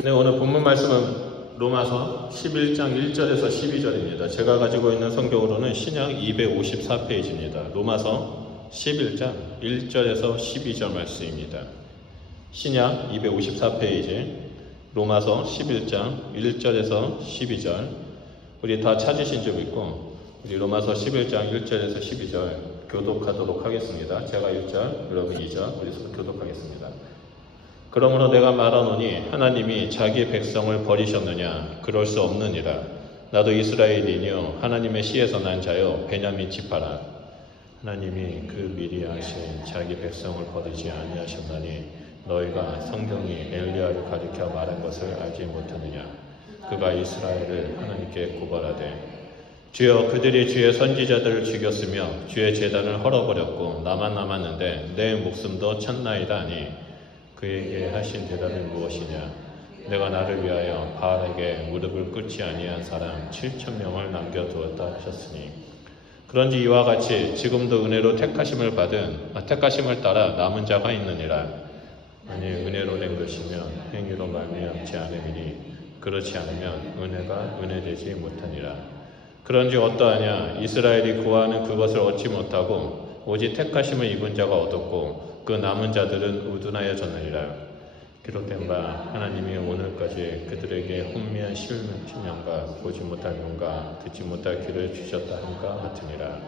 네, 오늘 본문 말씀은 로마서 11장 1절에서 12절입니다. 제가 가지고 있는 성경으로는 신약 254페이지입니다. 로마서 11장 1절에서 12절 말씀입니다. 신약 254페이지 로마서 11장 1절에서 12절 우리 다 찾으신 줄 믿고 우리 로마서 11장 1절에서 12절 교독하도록 하겠습니다. 제가 1절, 여러분 2절, 우리 서로 교독하겠습니다. 그러므로 내가 말하노니 하나님이 자기 백성을 버리셨느냐? 그럴 수 없느니라. 나도 이스라엘이니요 하나님의 씨에서 난 자요 베냐민 지파라. 하나님이 그 미리 하신 자기 백성을 버리지 아니하셨나니 너희가 성경이 엘리야를 가리켜 말한 것을 알지 못하느냐? 그가 이스라엘을 하나님께 고발하되 주여 그들이 주의 선지자들을 죽였으며 주의 제단을 헐어버렸고 나만 남았는데 내 목숨도 쳤나이다 하니 그에게 하신 대답이 무엇이냐? 내가 나를 위하여 바알에게 무릎을 꿇지 아니한 사람 7,000명을 남겨두었다 하셨으니 그런지 이와 같이 지금도 은혜로 택하심을 따라 남은 자가 있느니라. 아니 은혜로 된 것이면 행위로 말미암지 않으니 그렇지 않으면 은혜가 은혜되지 못하니라. 그런지 어떠하냐? 이스라엘이 구하는 그것을 얻지 못하고 오직 택하심을 입은 자가 얻었고 그 남은 자들은 우둔하여졌느니라. 기록된 바 하나님이 오늘까지 그들에게 혼미한 실명과 보지 못할 눈과 듣지 못할 귀를 주셨다 함과 같으니라.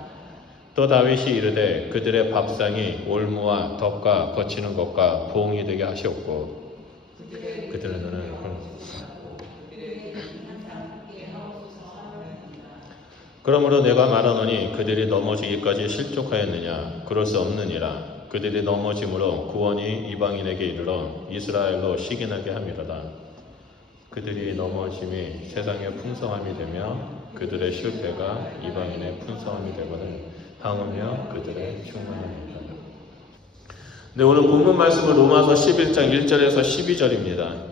또 다윗이 이르되 그들의 밥상이 올무와 덕과 거치는 것과 부엉이 되게 하셨고 그들의 눈은 그러므로 내가 말하노니 그들이 넘어지기까지 실족하였느냐? 그럴 수 없느니라. 그들이 넘어짐으로 구원이 이방인에게 이르러 이스라엘로 시기나게 함이로다. 그들이 넘어짐이 세상의 풍성함이 되며 그들의 실패가 이방인의 풍성함이 되거든 당하며 그들의 충만함이다. 네, 오늘 본문 말씀은 로마서 11장 1절에서 12절입니다.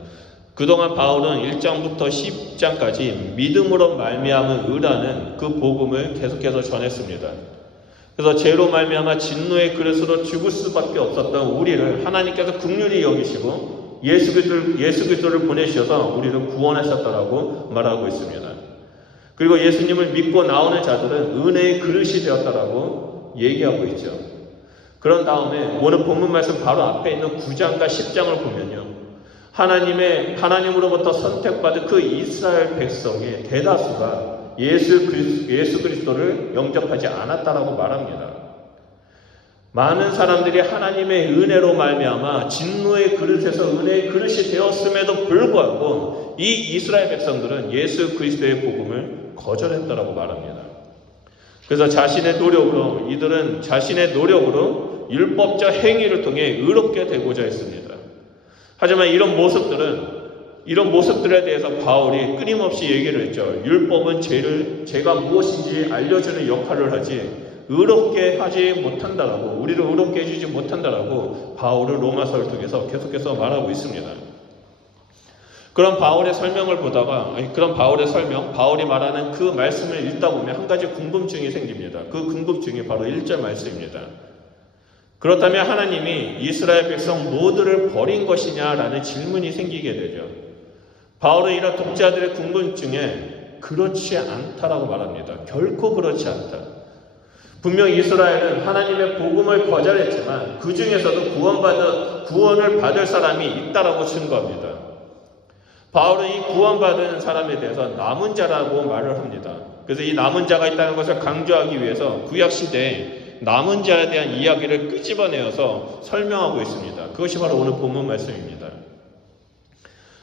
그동안 바울은 1장부터 10장까지 믿음으로 말미암은 의라는 그 복음을 계속해서 전했습니다. 그래서 죄로 말미암아 진노의 그릇으로 죽을 수밖에 없었던 우리를 하나님께서 긍휼히 여기시고 예수 그리스도를 보내셔서 우리를 구원하셨다라고 말하고 있습니다. 그리고 예수님을 믿고 나오는 자들은 은혜의 그릇이 되었다라고 얘기하고 있죠. 그런 다음에 오늘 본문 말씀 바로 앞에 있는 9장과 10장을 보면요. 하나님으로부터 선택받은 그 이스라엘 백성의 대다수가 예수 그리스도를 영접하지 않았다라고 말합니다. 많은 사람들이 하나님의 은혜로 말미암아 진노의 그릇에서 은혜의 그릇이 되었음에도 불구하고 이 이스라엘 백성들은 예수 그리스도의 복음을 거절했다라고 말합니다. 그래서 이들은 자신의 노력으로 율법적 행위를 통해 의롭게 되고자 했습니다. 하지만 이런 모습들에 대해서 바울이 끊임없이 얘기를 했죠. 율법은 죄가 무엇인지 알려주는 역할을 하지 의롭게 하지 못한다라고, 우리를 의롭게 해주지 못한다라고 바울은 로마서를 통해서 계속해서 말하고 있습니다. 그런 바울의 바울이 말하는 그 말씀을 읽다 보면 한 가지 궁금증이 생깁니다. 그 궁금증이 바로 1절 말씀입니다. 그렇다면 하나님이 이스라엘 백성 모두를 버린 것이냐라는 질문이 생기게 되죠. 바울은 이런 독자들의 궁금증에 그렇지 않다라고 말합니다. 결코 그렇지 않다. 분명 이스라엘은 하나님의 복음을 거절했지만 그 중에서도 구원을 받을 사람이 있다라고 증거합니다. 바울은 이 구원받은 사람에 대해서 남은 자라고 말을 합니다. 그래서 이 남은 자가 있다는 것을 강조하기 위해서 구약시대에 남은 자에 대한 이야기를 끄집어내어서 설명하고 있습니다. 그것이 바로 오늘 본문 말씀입니다.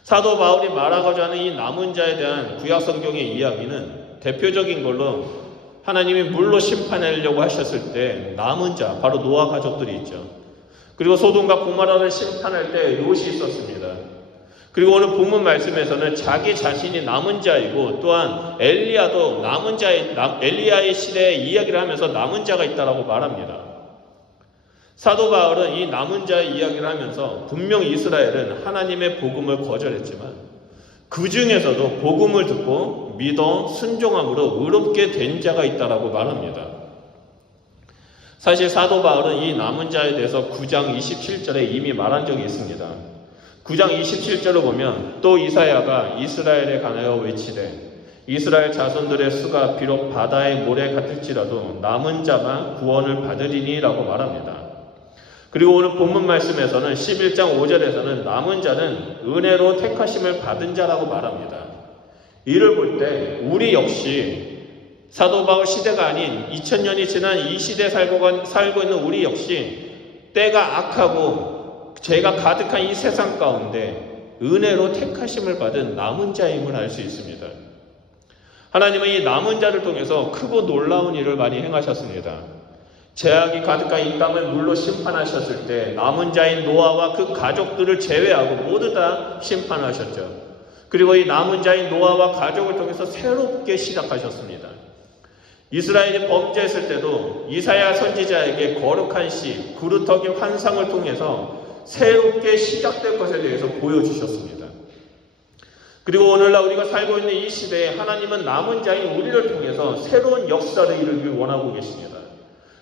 사도 바울이 말하고자 하는 이 남은 자에 대한 구약 성경의 이야기는 대표적인 걸로 하나님이 물로 심판하려고 하셨을 때 남은 자, 바로 노아 가족들이 있죠. 그리고 소돔과 고모라를 심판할 때 롯이 있었습니다. 그리고 오늘 본문 말씀에서는 자기 자신이 남은 자이고 또한 엘리야의 시대에 이야기를 하면서 남은 자가 있다라고 말합니다. 사도 바울은 이 남은 자의 이야기를 하면서 분명 이스라엘은 하나님의 복음을 거절했지만 그 중에서도 복음을 듣고 믿어 순종함으로 의롭게 된 자가 있다라고 말합니다. 사실 사도 바울은 이 남은 자에 대해서 9장 27절에 이미 말한 적이 있습니다. 9장 27절로 보면 또 이사야가 이스라엘에 관하여 외치되 이스라엘 자손들의 수가 비록 바다의 모래 같을지라도 남은 자만 구원을 받으리니라고 말합니다. 그리고 오늘 본문 말씀에서는 11장 5절에서는 남은 자는 은혜로 택하심을 받은 자라고 말합니다. 이를 볼 때 우리 역시 사도 바울 시대가 아닌 2000년이 지난 이 시대에 살고 있는 우리 역시 때가 악하고 죄가 가득한 이 세상 가운데 은혜로 택하심을 받은 남은 자임을 알 수 있습니다. 하나님은 이 남은 자를 통해서 크고 놀라운 일을 많이 행하셨습니다. 죄악이 가득한 이 땅을 물로 심판하셨을 때 남은 자인 노아와 그 가족들을 제외하고 모두 다 심판하셨죠. 그리고 이 남은 자인 노아와 가족을 통해서 새롭게 시작하셨습니다. 이스라엘이 범죄했을 때도 이사야 선지자에게 거룩한 시, 구루터기 환상을 통해서 새롭게 시작될 것에 대해서 보여주셨습니다. 그리고 오늘날 우리가 살고 있는 이 시대에 하나님은 남은 자인 우리를 통해서 새로운 역사를 이루길 원하고 계십니다.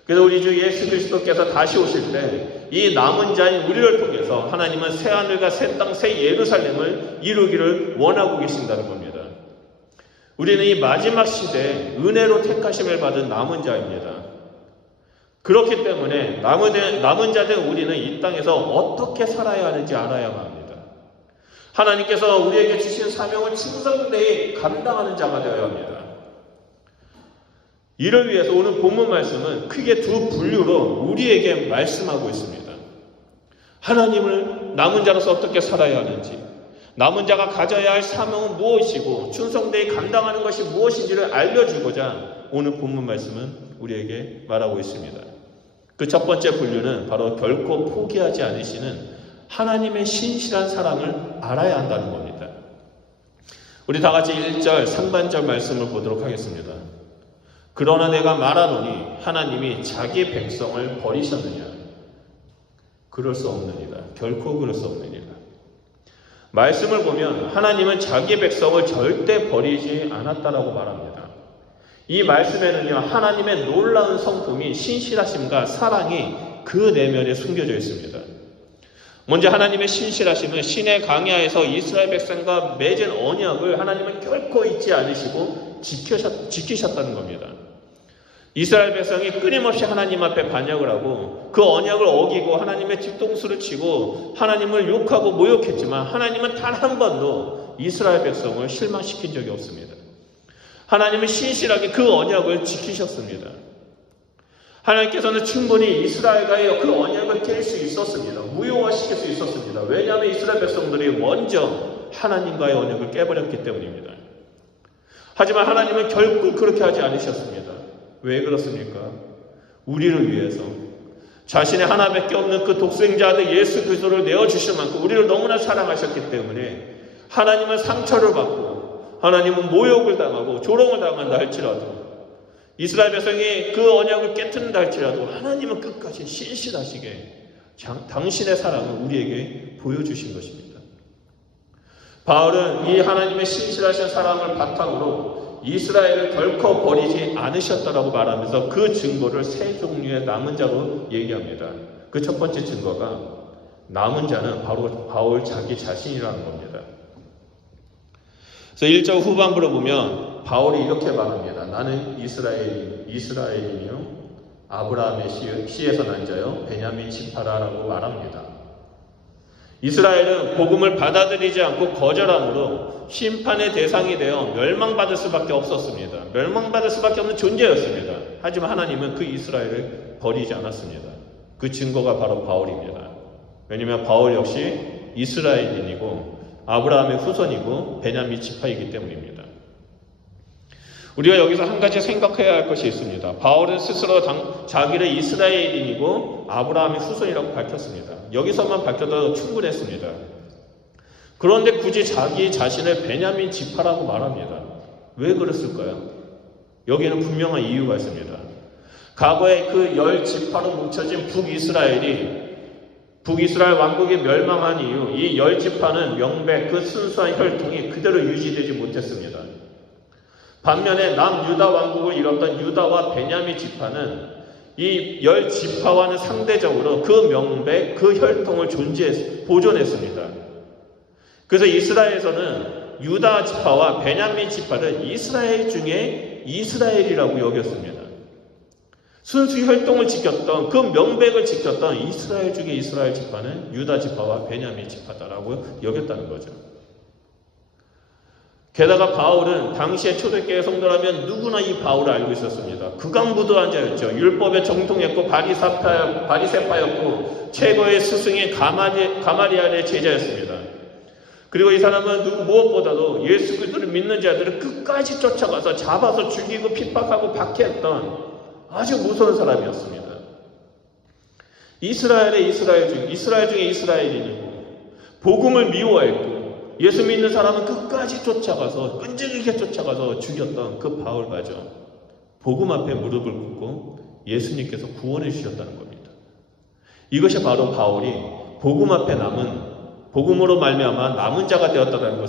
그래서 우리 주 예수 그리스도께서 다시 오실 때 이 남은 자인 우리를 통해서 하나님은 새 하늘과 새 땅, 새 예루살렘을 이루기를 원하고 계신다는 겁니다. 우리는 이 마지막 시대에 은혜로 택하심을 받은 남은 자입니다. 그렇기 때문에 남은 자된 우리는 이 땅에서 어떻게 살아야 하는지 알아야만 합니다. 하나님께서 우리에게 주신 사명을 충성되이 감당하는 자가 되어야 합니다. 이를 위해서 오늘 본문 말씀은 크게 두 분류로 우리에게 말씀하고 있습니다. 하나님을 남은 자로서 어떻게 살아야 하는지, 남은 자가 가져야 할 사명은 무엇이고 충성되이 감당하는 것이 무엇인지를 알려주고자 오늘 본문 말씀은 우리에게 말하고 있습니다. 그 첫 번째 분류는 바로 결코 포기하지 않으시는 하나님의 신실한 사랑을 알아야 한다는 겁니다. 우리 다 같이 1절 상반절 말씀을 보도록 하겠습니다. 그러나 내가 말하노니 하나님이 자기 백성을 버리셨느냐? 그럴 수 없느니라. 결코 그럴 수 없느니라. 말씀을 보면 하나님은 자기 백성을 절대 버리지 않았다라고 말합니다. 이 말씀에는요, 하나님의 놀라운 성품이 신실하심과 사랑이 그 내면에 숨겨져 있습니다. 먼저 하나님의 신실하심은 신의 광야에서 이스라엘 백성과 맺은 언약을 하나님은 결코 잊지 않으시고 지키셨다는 겁니다. 이스라엘 백성이 끊임없이 하나님 앞에 반역을 하고 그 언약을 어기고 하나님의 뒤통수를 치고 하나님을 욕하고 모욕했지만 하나님은 단 한 번도 이스라엘 백성을 실망시킨 적이 없습니다. 하나님은 신실하게 그 언약을 지키셨습니다. 하나님께서는 충분히 이스라엘과의 그 언약을 깰 수 있었습니다. 무효화시킬 수 있었습니다. 왜냐하면 이스라엘 백성들이 먼저 하나님과의 언약을 깨버렸기 때문입니다. 하지만 하나님은 결코 그렇게 하지 않으셨습니다. 왜 그렇습니까? 우리를 위해서 자신의 하나밖에 없는 그 독생자 아들 예수 그리스도를 내어주실 만큼 우리를 너무나 사랑하셨기 때문에 하나님은 상처를 받고 하나님은 모욕을 당하고 조롱을 당한다 할지라도 이스라엘 백성이 그 언약을 깨트린다 할지라도 하나님은 끝까지 신실하시게 당신의 사랑을 우리에게 보여주신 것입니다. 바울은 이 하나님의 신실하신 사랑을 바탕으로 이스라엘을 결코 버리지 않으셨다라고 말하면서 그 증거를 세 종류의 남은 자로 얘기합니다. 그 첫 번째 증거가 남은 자는 바로 바울 자기 자신이라는 겁니다. 그래서 1절 후반부로 보면 바울이 이렇게 말합니다. 나는 이스라엘이며 아브라함의 씨에서 난 자요 베냐민 지파라라고 말합니다. 이스라엘은 복음을 받아들이지 않고 거절함으로 심판의 대상이 되어 멸망받을 수밖에 없었습니다. 멸망받을 수밖에 없는 존재였습니다. 하지만 하나님은 그 이스라엘을 버리지 않았습니다. 그 증거가 바로 바울입니다. 왜냐하면 바울 역시 이스라엘인이고 아브라함의 후손이고 베냐민 지파이기 때문입니다. 우리가 여기서 한 가지 생각해야 할 것이 있습니다. 바울은 스스로 자기를 이스라엘인이고 아브라함의 후손이라고 밝혔습니다. 여기서만 밝혀도 충분했습니다. 그런데 굳이 자기 자신을 베냐민 지파라고 말합니다. 왜 그랬을까요? 여기에는 분명한 이유가 있습니다. 과거에 그 10지파로 뭉쳐진 북이스라엘 왕국이 멸망한 이후 이 10지파는 명백 그 순수한 혈통이 그대로 유지되지 못했습니다. 반면에 남유다 왕국을 이뤘던 유다와 베냐민 지파는 이 10지파와는 상대적으로 그 명백, 그 혈통을 보존했습니다. 그래서 이스라엘에서는 유다 지파와 베냐민 지파를 이스라엘 중에 이스라엘이라고 여겼습니다. 순수 혈통을 지켰던, 그 명백을 지켰던 이스라엘 중에 이스라엘 지파는 유다 지파와 베냐민 지파다라고 여겼다는 거죠. 게다가 바울은 당시의 초대교회 성도라면 누구나 이 바울을 알고 있었습니다. 극악무도한 자였죠. 율법에 정통했고 바리새파였고 최고의 스승인 가마리알의 제자였습니다. 그리고 이 사람은 무엇보다도 예수 그리스도를 믿는 자들을 끝까지 쫓아가서 잡아서 죽이고 핍박하고 박해했던 아주 무서운 사람이었습니다. 이스라엘 중에 이스라엘인이고 복음을 미워했고 예수 믿는 사람은 끝까지 쫓아가서 끈질기게 쫓아가서 죽였던 그 바울마저 복음 앞에 무릎을 꿇고 예수님께서 구원해 주셨다는 겁니다. 이것이 바로 바울이 복음 앞에 복음으로 말미암아 남은 자가 되었다는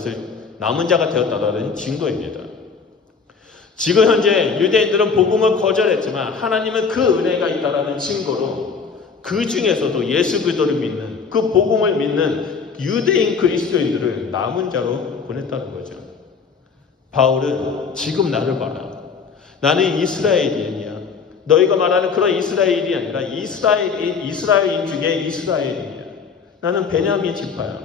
증거입니다. 지금 현재 유대인들은 복음을 거절했지만 하나님은 그 은혜가 있다라는 증거로 그 중에서도 예수 그리스도를 믿는, 그 복음을 믿는 유대인 그리스도인들을 남은 자로 보냈다는 거죠. 바울은 지금 나를 봐라. 나는 이스라엘인이야. 너희가 말하는 그런 이스라엘이 아니라 이스라엘인 중에 이스라엘이야. 나는 베냐민 지파야.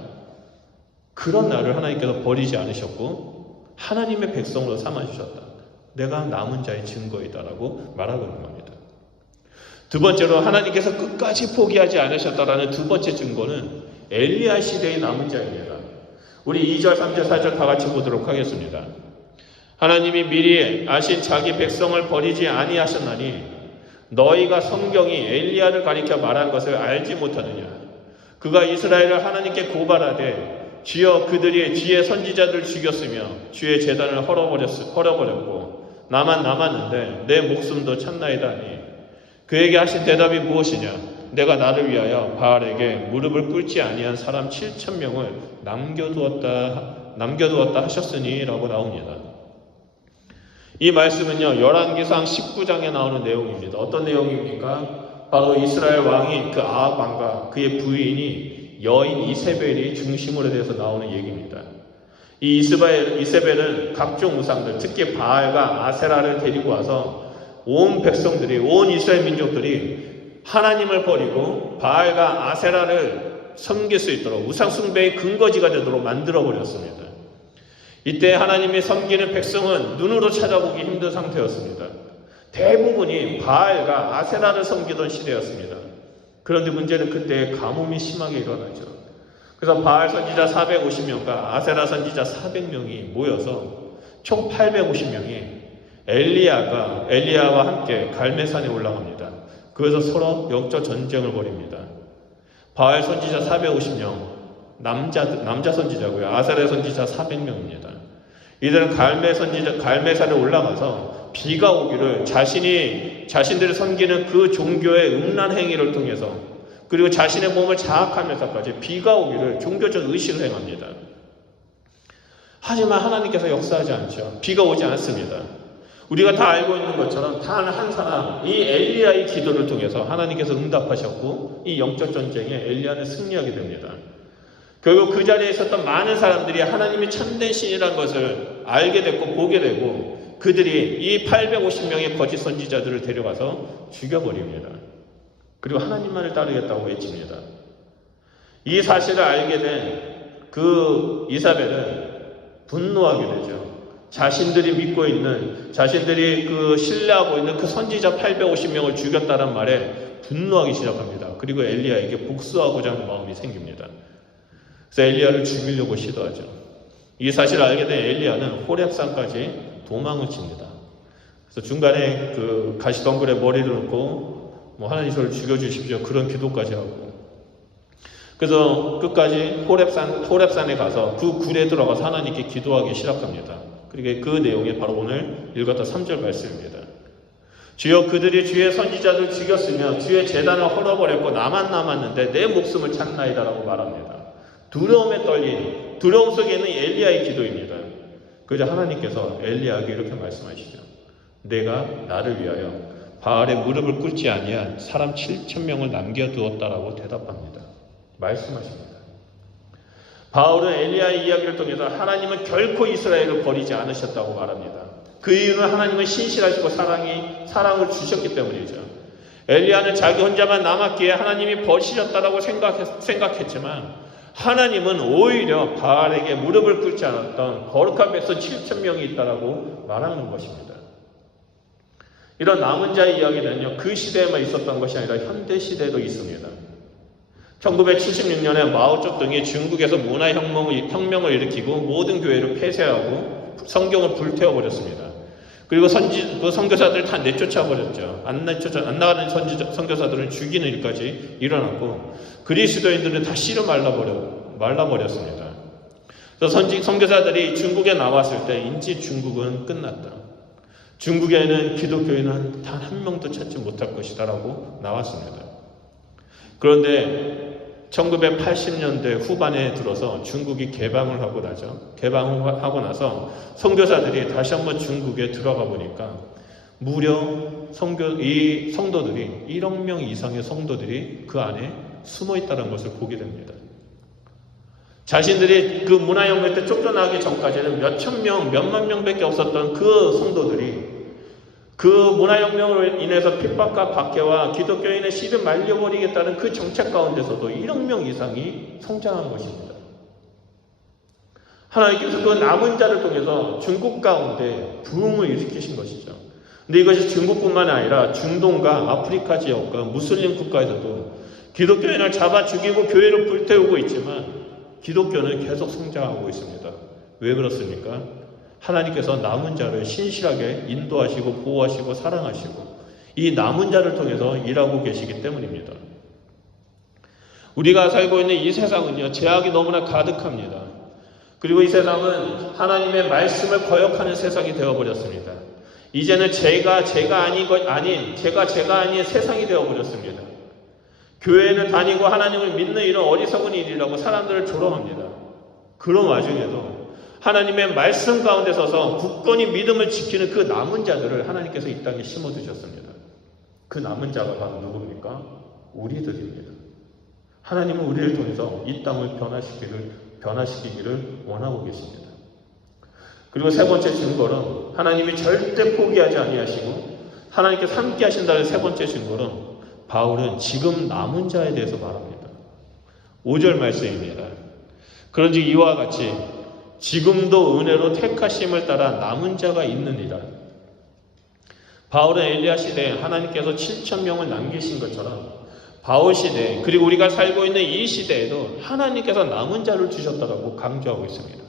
그런 나를 하나님께서 버리지 않으셨고 하나님의 백성으로 삼아주셨다. 내가 남은 자의 증거이다라고 말하고 있는 겁니다. 두 번째로 하나님께서 끝까지 포기하지 않으셨다라는 두 번째 증거는 엘리야 시대의 남은 자입니다. 우리 2절, 3절, 4절 다 같이 보도록 하겠습니다. 하나님이 미리 아신 자기 백성을 버리지 아니하셨나니 너희가 성경이 엘리야를 가리켜 말한 것을 알지 못하느냐. 그가 이스라엘을 하나님께 고발하되 주여 그들이 주의 선지자들을 죽였으며 주의 제단을 헐어버렸고 나만 남았는데 내 목숨도 찾나이다 하니 그에게 하신 대답이 무엇이냐. 내가 나를 위하여 바알에게 무릎을 꿇지 아니한 사람 7,000명을 남겨두었다 하셨으니 라고 나옵니다. 이 말씀은요 열왕기상 19장에 나오는 내용입니다. 어떤 내용입니까? 바로 이스라엘 왕이 그 아합 왕과 그의 부인이 여인 이세벨이 중심으로 돼서 나오는 얘기입니다. 이 이세벨은 각종 우상들, 특히 바알과 아세라를 데리고 와서 온 백성들이, 온 이스라엘 민족들이 하나님을 버리고 바알과 아세라를 섬길 수 있도록 우상 숭배의 근거지가 되도록 만들어버렸습니다. 이때 하나님이 섬기는 백성은 눈으로 찾아보기 힘든 상태였습니다. 대부분이 바알과 아세라를 섬기던 시대였습니다. 그런데 문제는 그때 가뭄이 심하게 일어나죠. 그래서 바알 선지자 450명과 아세라 선지자 400명이 모여서 총 850명이 엘리야와 함께 갈멜산에 올라갑니다. 그래서 서로 영적 전쟁을 벌입니다. 바알 선지자 450명, 남자 선지자고요. 아세라 선지자 400명입니다. 이들은 갈멜산에 올라가서 비가 오기를 자신들이 섬기는 그 종교의 음란 행위를 통해서 그리고 자신의 몸을 자학하면서까지 비가 오기를 종교적 의식을 행합니다. 하지만 하나님께서 역사하지 않죠. 비가 오지 않습니다. 우리가 다 알고 있는 것처럼 단 한 사람, 이 엘리야의 기도를 통해서 하나님께서 응답하셨고 이 영적 전쟁에 엘리야는 승리하게 됩니다. 결국 그 자리에 있었던 많은 사람들이 하나님이 참된 신이라는 것을 알게 됐고 보게 되고 그들이 이 850명의 거짓 선지자들을 데려가서 죽여버립니다. 그리고 하나님만을 따르겠다고 외칩니다. 이 사실을 알게 된 그 이사벨은 분노하게 되죠. 자신들이 믿고 있는, 자신들이 신뢰하고 있는 그 선지자 850명을 죽였다는 말에 분노하기 시작합니다. 그리고 엘리야에게 복수하고자 하는 마음이 생깁니다. 그래서 엘리야를 죽이려고 시도하죠. 이 사실을 알게 된 엘리야는 호렙산까지 도망을 칩니다. 그래서 중간에 가시덩굴에 머리를 넣고 하나님 저를 죽여주십시오. 그런 기도까지 하고. 그래서 끝까지 호렙산에 가서 그 굴에 들어가서 하나님께 기도하기 시작합니다. 그리고 그 내용이 바로 오늘 읽었던 3절 말씀입니다. 주여 그들이 주의 선지자들 죽였으며 주의 제단을 헐어버렸고 나만 남았는데 내 목숨을 찾나이다라고 말합니다. 두려움에 떨린, 두려움 속에 있는 엘리야의 기도입니다. 그러자 하나님께서 엘리야에게 이렇게 말씀하시죠. 내가 나를 위하여 바알의 무릎을 꿇지 아니한 사람 7,000명을 남겨두었다라고 대답합니다. 말씀하십니다. 바울은 엘리야의 이야기를 통해서 하나님은 결코 이스라엘을 버리지 않으셨다고 말합니다. 그 이유는 하나님은 신실하시고 사랑을 주셨기 때문이죠. 엘리야는 자기 혼자만 남았기에 하나님이 버리셨다라고 생각했지만 하나님은 오히려 바알에게 무릎을 꿇지 않았던 거룩한 백성 7,000명이 있다라고 말하는 것입니다. 이런 남은 자의 이야기는요, 그 시대에만 있었던 것이 아니라 현대 시대에도 있습니다. 1976년에 마오쩌둥이 중국에서 문화혁명을 일으키고 모든 교회를 폐쇄하고 성경을 불태워버렸습니다. 그리고 그 선교사들을 다 내쫓아버렸죠. 안 나가는 선교사들을 죽이는 일까지 일어났고 그리스도인들은 다 씨로 말라버렸습니다. 그래서 선교사들이 중국에 나왔을 때 인지 중국은 끝났다. 중국에는 기독교인은 단 한 명도 찾지 못할 것이다 라고 나왔습니다. 그런데 1980년대 후반에 들어서 중국이 개방을 하고 나서 선교사들이 다시 한번 중국에 들어가 보니까 무려 이 성도들이 1억 명 이상의 성도들이 그 안에 숨어 있다는 것을 보게 됩니다. 자신들이 그 문화혁명 때 쫓겨나기 전까지는 몇천 명, 몇만 명밖에 없었던 그 성도들이 그 문화혁명으로 인해서 핍박과 박해와 기독교인의 씨를 말려버리겠다는 그 정책 가운데서도 1억 명 이상이 성장한 것입니다. 하나님께서 그 남은 자를 통해서 중국 가운데 부흥을 일으키신 것이죠. 근데 이것이 중국뿐만 아니라 중동과 아프리카 지역과 무슬림 국가에서도 기독교인을 잡아 죽이고 교회를 불태우고 있지만 기독교는 계속 성장하고 있습니다. 왜 그렇습니까? 하나님께서 남은 자를 신실하게 인도하시고 보호하시고 사랑하시고 이 남은 자를 통해서 일하고 계시기 때문입니다. 우리가 살고 있는 이 세상은요, 제약이 너무나 가득합니다. 그리고 이 세상은 하나님의 말씀을 거역하는 세상이 되어버렸습니다. 이제는 제가 아닌 세상이 되어버렸습니다. 교회를 다니고 하나님을 믿는 이런 어리석은 일이라고 사람들을 조롱합니다. 그런 와중에도 하나님의 말씀 가운데 서서 굳건히 믿음을 지키는 그 남은 자들을 하나님께서 이 땅에 심어두셨습니다. 그 남은 자가 바로 누굽니까? 우리들입니다. 하나님은 우리를 통해서 이 땅을 변화시키기를 원하고 계십니다. 그리고 세 번째 증거는 하나님이 절대 포기하지 아니하시고 하나님께서 함께 하신다는 세 번째 증거는 바울은 지금 남은 자에 대해서 말합니다. 5절 말씀입니다. 그런즉 이와 같이 지금도 은혜로 택하심을 따라 남은 자가 있느니라. 바울은 엘리야 시대에 하나님께서 7,000명을 남기신 것처럼 바울 시대 그리고 우리가 살고 있는 이 시대에도 하나님께서 남은 자를 주셨다고 강조하고 있습니다.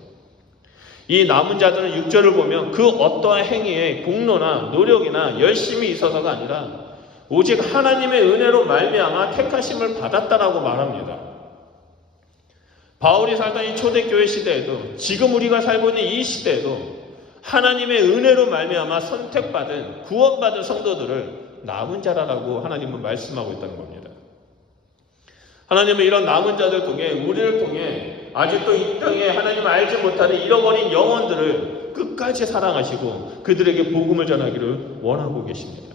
이 남은 자들은 6절을 보면 그 어떠한 행위에 공로나 노력이나 열심이 있어서가 아니라 오직 하나님의 은혜로 말미암아 택하심을 받았다라고 말합니다. 바울이 살던 이 초대교회 시대에도 지금 우리가 살고 있는 이 시대에도 하나님의 은혜로 말미암아 선택받은 구원받은 성도들을 남은 자라고 하나님은 말씀하고 있다는 겁니다. 하나님은 이런 남은 자들 통해 우리를 통해 아직도 이 땅에 하나님을 알지 못하는 잃어버린 영혼들을 끝까지 사랑하시고 그들에게 복음을 전하기를 원하고 계십니다.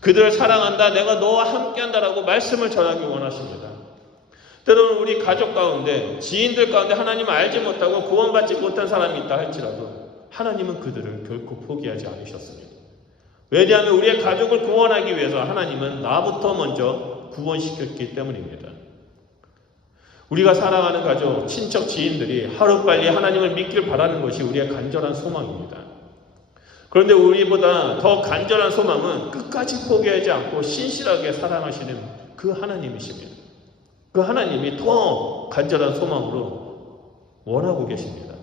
그들을 사랑한다, 내가 너와 함께한다라고 말씀을 전하기 원하십니다. 때로는 우리 가족 가운데 지인들 가운데 하나님을 알지 못하고 구원받지 못한 사람이 있다 할지라도 하나님은 그들을 결코 포기하지 않으셨습니다. 왜냐하면 우리의 가족을 구원하기 위해서 하나님은 나부터 먼저 구원시켰기 때문입니다. 우리가 사랑하는 가족, 친척, 지인들이 하루빨리 하나님을 믿길 바라는 것이 우리의 간절한 소망입니다. 그런데 우리보다 더 간절한 소망은 끝까지 포기하지 않고 신실하게 사랑하시는 그 하나님이십니다. 그 하나님이 더 간절한 소망으로 원하고 계십니다.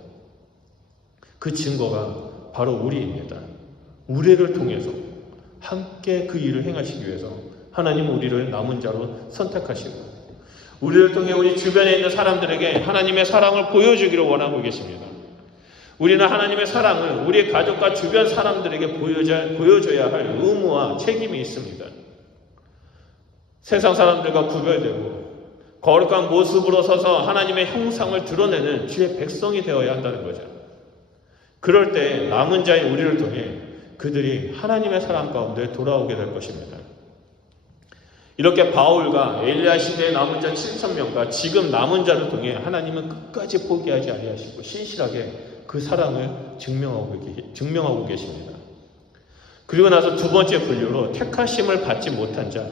그 증거가 바로 우리입니다. 우리를 통해서 함께 그 일을 행하시기 위해서 하나님은 우리를 남은 자로 선택하시고 우리를 통해 우리 주변에 있는 사람들에게 하나님의 사랑을 보여주기를 원하고 계십니다. 우리는 하나님의 사랑을 우리 가족과 주변 사람들에게 보여줘야 할 의무와 책임이 있습니다. 세상 사람들과 구별되고 거룩한 모습으로 서서 하나님의 형상을 드러내는 주의 백성이 되어야 한다는 거죠. 그럴 때 남은 자인 우리를 통해 그들이 하나님의 사랑 가운데 돌아오게 될 것입니다. 이렇게 바울과 엘리야 시대의 남은 자 7,000명과 지금 남은 자를 통해 하나님은 끝까지 포기하지 아니하시고 신실하게 그 사랑을 증명하고 계십니다. 그리고 나서 두 번째 분류로 택하심을 받지 못한 자,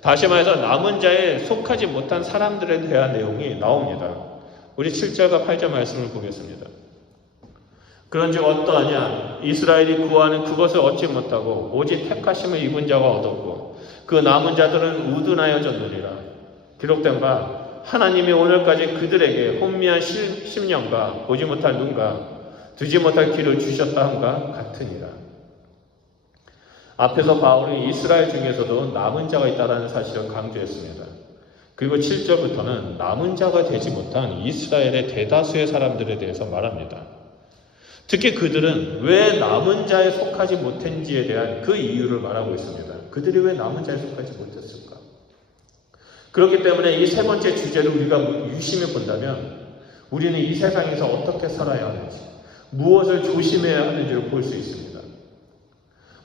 다시 말해서 남은 자에 속하지 못한 사람들에 대한 내용이 나옵니다. 우리 7절과 8절 말씀을 보겠습니다. 그런즉 어떠하냐? 이스라엘이 구하는 그것을 얻지 못하고 오직 택하심을 입은 자가 얻었고 그 남은 자들은 우둔하여졌느니라. 기록된 바 하나님이 오늘까지 그들에게 혼미한 심령과 보지 못할 눈과 듣지 못할 귀를 주셨다 함과 같으니라. 앞에서 바울은 이스라엘 중에서도 남은 자가 있다는 사실을 강조했습니다. 그리고 7절부터는 남은 자가 되지 못한 이스라엘의 대다수의 사람들에 대해서 말합니다. 특히 그들은 왜 남은 자에 속하지 못한지에 대한 그 이유를 말하고 있습니다. 그들이 왜 남은 자에 속하지 못했을까? 그렇기 때문에 이 세 번째 주제를 우리가 유심히 본다면 우리는 이 세상에서 어떻게 살아야 하는지, 무엇을 조심해야 하는지를 볼 수 있습니다.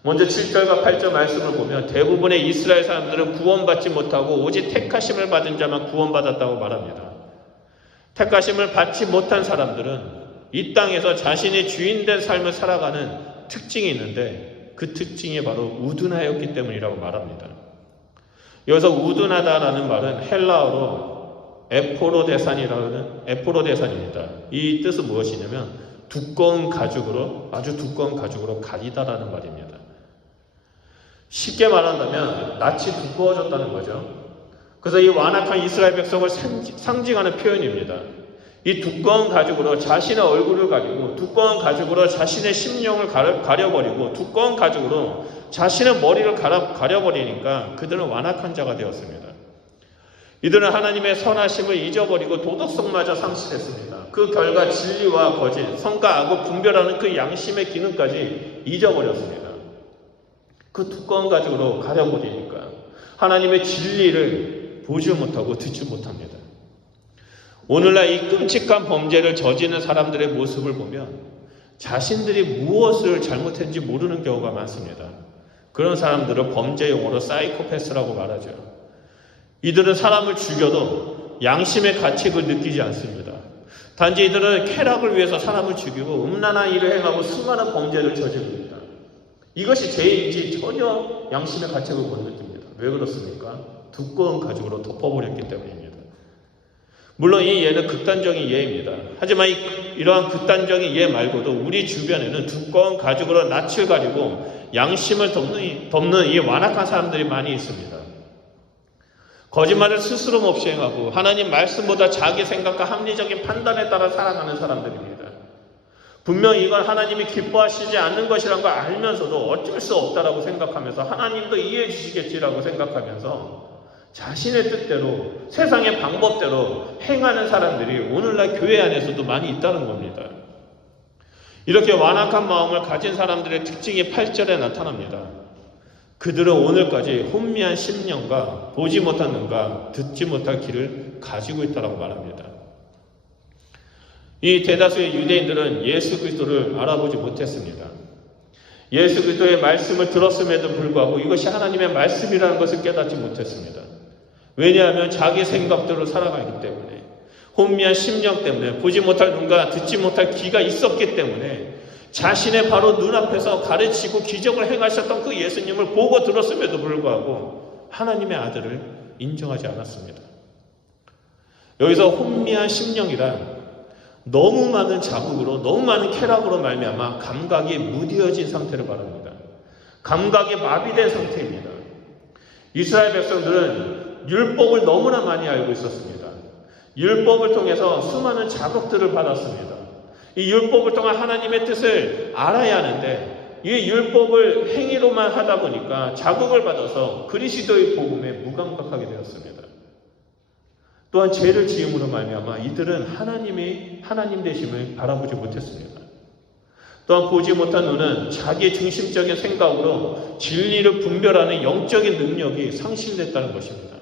먼저 7절과 8절 말씀을 보면 대부분의 이스라엘 사람들은 구원받지 못하고 오직 택하심을 받은 자만 구원받았다고 말합니다. 택하심을 받지 못한 사람들은 이 땅에서 자신이 주인된 삶을 살아가는 특징이 있는데 그 특징이 바로 우둔하였기 때문이라고 말합니다. 여기서 우둔하다라는 말은 헬라어로 에포로데산입니다. 이 뜻은 무엇이냐면 두꺼운 가죽으로, 아주 두꺼운 가죽으로 가리다라는 말입니다. 쉽게 말한다면 낯이 두꺼워졌다는 거죠. 그래서 이 완악한 이스라엘 백성을 상징하는 표현입니다. 이 두꺼운 가죽으로 자신의 얼굴을 가리고 두꺼운 가죽으로 자신의 심령을 가려버리고 두꺼운 가죽으로 자신의 머리를 가려버리니까 그들은 완악한 자가 되었습니다. 이들은 하나님의 선하심을 잊어버리고 도덕성마저 상실했습니다. 그 결과 진리와 거짓, 선과 악을 분별하는 그 양심의 기능까지 잊어버렸습니다. 그 두꺼운 가죽으로 가려버리니까 하나님의 진리를 보지 못하고 듣지 못합니다. 오늘날 이 끔찍한 범죄를 저지르는 사람들의 모습을 보면 자신들이 무엇을 잘못했는지 모르는 경우가 많습니다. 그런 사람들을 범죄 용어로 사이코패스라고 말하죠. 이들은 사람을 죽여도 양심의 가책을 느끼지 않습니다. 단지 이들은 쾌락을 위해서 사람을 죽이고 음란한 일을 행하고 수많은 범죄를 저지릅니다. 이것이 죄인지 전혀 양심의 가책을 못 느낍니다. 왜 그렇습니까? 두꺼운 가죽으로 덮어버렸기 때문입니다. 물론 이 예는 극단적인 예입니다. 하지만 이러한 극단적인 예 말고도 우리 주변에는 두꺼운 가죽으로 낯을 가리고 양심을 덮는 이 완악한 사람들이 많이 있습니다. 거짓말을 스스럼 없이 행하고 하나님 말씀보다 자기 생각과 합리적인 판단에 따라 살아가는 사람들입니다. 분명히 이건 하나님이 기뻐하시지 않는 것이란 걸 알면서도 어쩔 수 없다라고 생각하면서 하나님도 이해해 주시겠지라고 생각하면서 자신의 뜻대로 세상의 방법대로 행하는 사람들이 오늘날 교회 안에서도 많이 있다는 겁니다. 이렇게 완악한 마음을 가진 사람들의 특징이 8절에 나타납니다. 그들은 오늘까지 혼미한 심령과 보지 못한 눈과 듣지 못할 귀를 가지고 있다고 말합니다. 이 대다수의 유대인들은 예수 그리스도를 알아보지 못했습니다. 예수 그리스도의 말씀을 들었음에도 불구하고 이것이 하나님의 말씀이라는 것을 깨닫지 못했습니다. 왜냐하면 자기 생각대로 살아가기 때문에, 혼미한 심령 때문에, 보지 못할 눈과 듣지 못할 귀가 있었기 때문에 자신의 바로 눈앞에서 가르치고 기적을 행하셨던 그 예수님을 보고 들었음에도 불구하고 하나님의 아들을 인정하지 않았습니다. 여기서 혼미한 심령이란 너무 많은 자극으로, 너무 많은 쾌락으로 말미암아 감각이 무뎌진 상태를 말합니다. 감각이 마비된 상태입니다. 이스라엘 백성들은 율법을 너무나 많이 알고 있었습니다. 율법을 통해서 수많은 자극들을 받았습니다. 이 율법을 통한 하나님의 뜻을 알아야 하는데 이 율법을 행위로만 하다 보니까 자극을 받아서 그리스도의 복음에 무감각하게 되었습니다. 또한 죄를 지음으로 말미암아 이들은 하나님이 하나님 되심을 바라보지 못했습니다. 또한 보지 못한 눈은 자기 중심적인 생각으로 진리를 분별하는 영적인 능력이 상실됐다는 것입니다.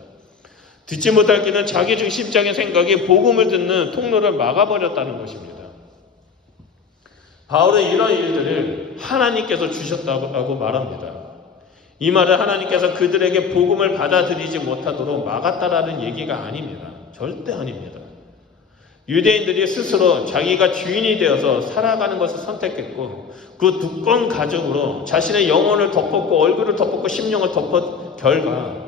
듣지 못할 귀는 자기 중심적인 생각이 복음을 듣는 통로를 막아버렸다는 것입니다. 바울은 이런 일들을 하나님께서 주셨다고 말합니다. 이 말은 하나님께서 그들에게 복음을 받아들이지 못하도록 막았다라는 얘기가 아닙니다. 절대 아닙니다. 유대인들이 스스로 자기가 주인이 되어서 살아가는 것을 선택했고 그 두꺼운 가죽으로 자신의 영혼을 덮었고 얼굴을 덮었고 심령을 덮은 결과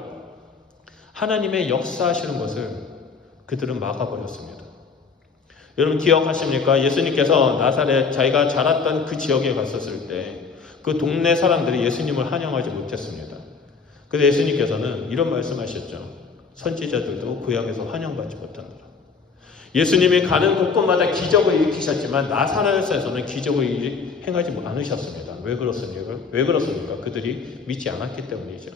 하나님의 역사하시는 것을 그들은 막아버렸습니다. 여러분 기억하십니까? 예수님께서 나사렛 자기가 자랐던 그 지역에 갔었을 때 그 동네 사람들이 예수님을 환영하지 못했습니다. 그래서 예수님께서는 이런 말씀하셨죠. 선지자들도 구약에서 환영받지 못한다. 예수님이 가는 곳곳마다 기적을 일으키셨지만 나사렛에서는 기적을 행하지 않으셨습니다. 왜 그렇습니까? 그들이 믿지 않았기 때문이죠.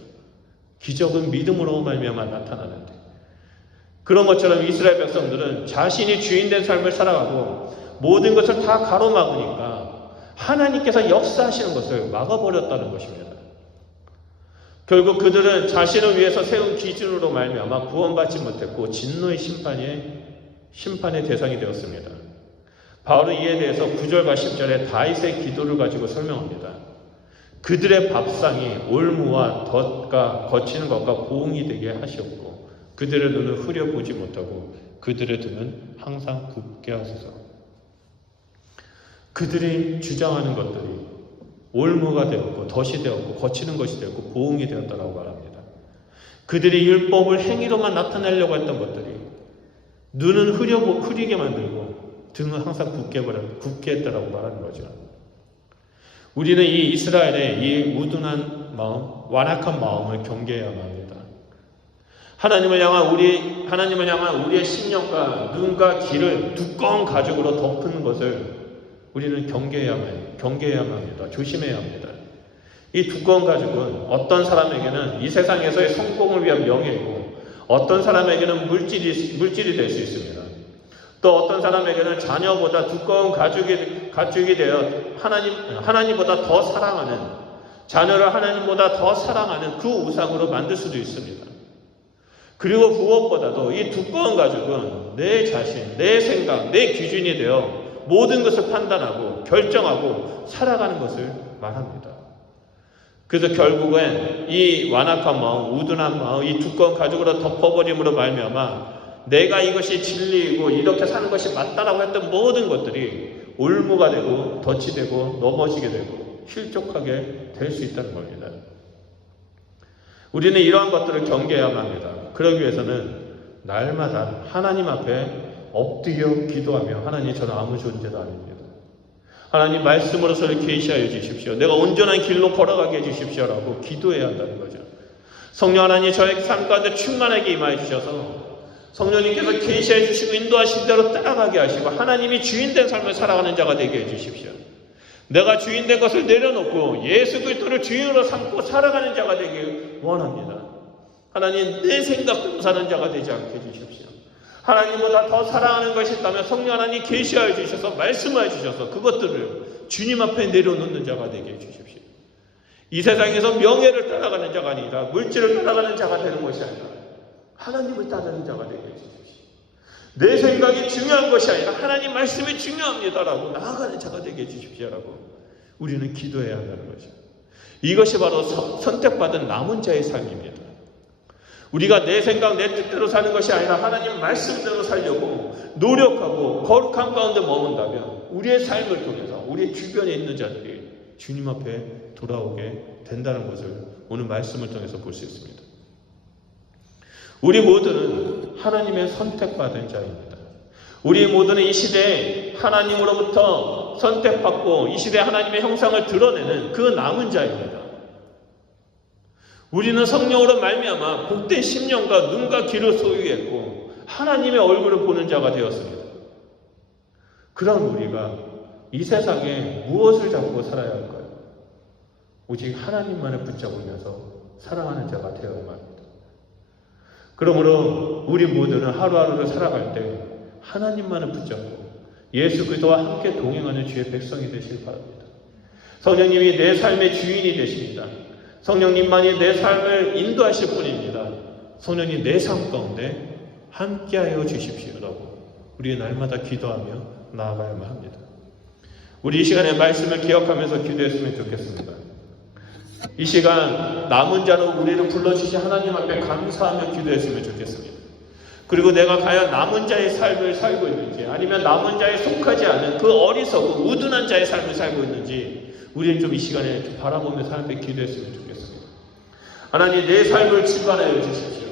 기적은 믿음으로 말미암아 나타나는데 그런 것처럼 이스라엘 백성들은 자신이 주인된 삶을 살아가고 모든 것을 다 가로막으니까 하나님께서 역사하시는 것을 막아버렸다는 것입니다. 결국 그들은 자신을 위해서 세운 기준으로 말미암아 구원받지 못했고 진노의 심판의 대상이 되었습니다. 바울은 이에 대해서 9절과 10절에 다윗의 기도를 가지고 설명합니다. 그들의 밥상이 올무와 덫과 거치는 것과 보응이 되게 하시옵고 그들의 눈을 흐려보지 못하고 그들의 등은 항상 굽게 하소서. 그들이 주장하는 것들이 올무가 되었고 덫이 되었고 거치는 것이 되었고 보응이 되었다고 말합니다. 그들이 율법을 행위로만 나타내려고 했던 것들이 눈은 흐리게 만들고 등은 항상 굳게 했다라고 말하는 거죠. 우리는 이 이스라엘의 이 우둔한 마음, 완악한 마음을 경계해야만 합니다. 하나님을 향한 우리의 심령과 눈과 귀를 두꺼운 가죽으로 덮는 것을 우리는 경계해야만 합니다. 조심해야 합니다. 이 두꺼운 가죽은 어떤 사람에게는 이 세상에서의 성공을 위한 명예이고 어떤 사람에게는 물질이 될 수 있습니다. 또 어떤 사람에게는 자녀보다 두꺼운 가죽이 되어 하나님보다 더 사랑하는 자녀를 하나님보다 더 사랑하는 그 우상으로 만들 수도 있습니다. 그리고 무엇보다도 이 두꺼운 가죽은 내 자신, 내 생각, 내 기준이 되어 모든 것을 판단하고 결정하고 살아가는 것을 말합니다. 그래서 결국엔 이 완악한 마음, 우둔한 마음, 이 두꺼운 가죽으로 덮어버림으로 말미암아 내가 이것이 진리이고 이렇게 사는 것이 맞다라고 했던 모든 것들이 올무가 되고 덫이 되고 넘어지게 되고 실족하게 될 수 있다는 겁니다. 우리는 이러한 것들을 경계해야만 합니다. 그러기 위해서는 날마다 하나님 앞에 엎드려 기도하며 하나님 저는 아무 존재도 아닙니다. 하나님 말씀으로 저를 계시하여 주십시오. 내가 온전한 길로 걸어가게 해주십시오라고 기도해야 한다는 거죠. 성령 하나님 저의 삶 가운데 충만하게 임하여 주셔서 성령님께서 계시해 주시고 인도하신 대로 따라가게 하시고 하나님이 주인된 삶을 살아가는 자가 되게 해주십시오. 내가 주인된 것을 내려놓고 예수 그리스도를 주인으로 삼고 살아가는 자가 되길 원합니다. 하나님 내 생각대로 사는 자가 되지 않게 해주십시오. 하나님보다 더 사랑하는 것이 있다면 성령 하나님 계시하여 주셔서 말씀하여 주셔서 그것들을 주님 앞에 내려놓는 자가 되게 해주십시오. 이 세상에서 명예를 따라가는 자가 아니라 물질을 따라가는 자가 되는 것이 아니라 하나님을 따르는 자가 되게 해주십시오. 내 생각이 중요한 것이 아니라 하나님 말씀이 중요합니다라고 나아가는 자가 되게 해주십시오라고 우리는 기도해야 한다는 거죠. 이것이 바로 선택받은 남은 자의 삶입니다. 우리가 내 생각, 내 뜻대로 사는 것이 아니라 하나님 말씀대로 살려고 노력하고 거룩함 가운데 머문다면 우리의 삶을 통해서 우리 주변에 있는 자들이 주님 앞에 돌아오게 된다는 것을 오늘 말씀을 통해서 볼 수 있습니다. 우리 모두는 하나님의 선택받은 자입니다. 우리 모두는 이 시대에 하나님으로부터 선택받고 이 시대에 하나님의 형상을 드러내는 그 남은 자입니다. 우리는 성령으로 말미암아 복된 심령과 눈과 귀를 소유했고 하나님의 얼굴을 보는 자가 되었습니다. 그런 우리가 이 세상에 무엇을 잡고 살아야 할까요? 오직 하나님만을 붙잡으면서 사랑하는 자가 되어야만 합니다. 그러므로 우리 모두는 하루하루를 살아갈 때 하나님만을 붙잡고 예수 그리스도와 함께 동행하는 주의 백성이 되시길 바랍니다. 성령님이 내 삶의 주인이 되십니다. 성령님만이 내 삶을 인도하실 분입니다. 성령님 내 삶 가운데 함께하여 주십시오라고 우리 날마다 기도하며 나아가야만 합니다. 우리 이 시간에 말씀을 기억하면서 기도했으면 좋겠습니다. 이 시간 남은 자로 우리를 불러주신 하나님 앞에 감사하며 기도했으면 좋겠습니다. 그리고 내가 과연 남은 자의 삶을 살고 있는지, 아니면 남은 자에 속하지 않은 그 어리석고 우둔한 자의 삶을 살고 있는지 우리는 좀 이 시간에 좀 바라보면서 하나님께 기도했으면 좋겠습니다. 하나님, 내 삶을 주관하여 주십시오.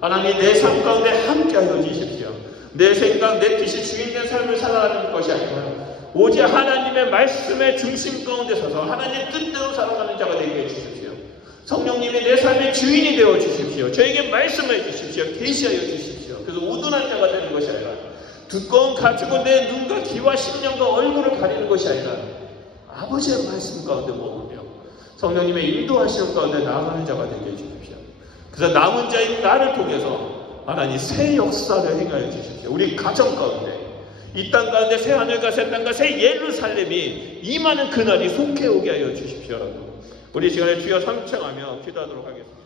하나님, 내 삶 가운데 함께하여 주십시오. 내 생각, 내 뜻이 주인된 삶을 살아가는 것이 아니라 오직 하나님의 말씀의 중심 가운데 서서 하나님의 뜻대로 살아가는 자가 되게 해주십시오. 성령님이 내 삶의 주인이 되어 주십시오. 저에게 말씀해 주십시오. 계시하여 주십시오. 그래서 우둔한 자가 되는 것이 아니라 두꺼운 가죽으로 내 눈과 귀와 심령과 얼굴을 가리는 것이 아니라 아버지의 말씀 가운데 머물며 성령님의 인도하시는 가운데 나아가는 자가 되게 해주십시오. 그래서 남은 자인 나를 통해서 하나님 새 역사를 행하여 주십시오. 우리 가정 가운데 이 땅 가운데 새 하늘과 새 땅과 새 예루살렘이 임하는 그날이 속해 오게 하여 주십시오. 우리 시간에 주여 삼창하며 기도하도록 하겠습니다.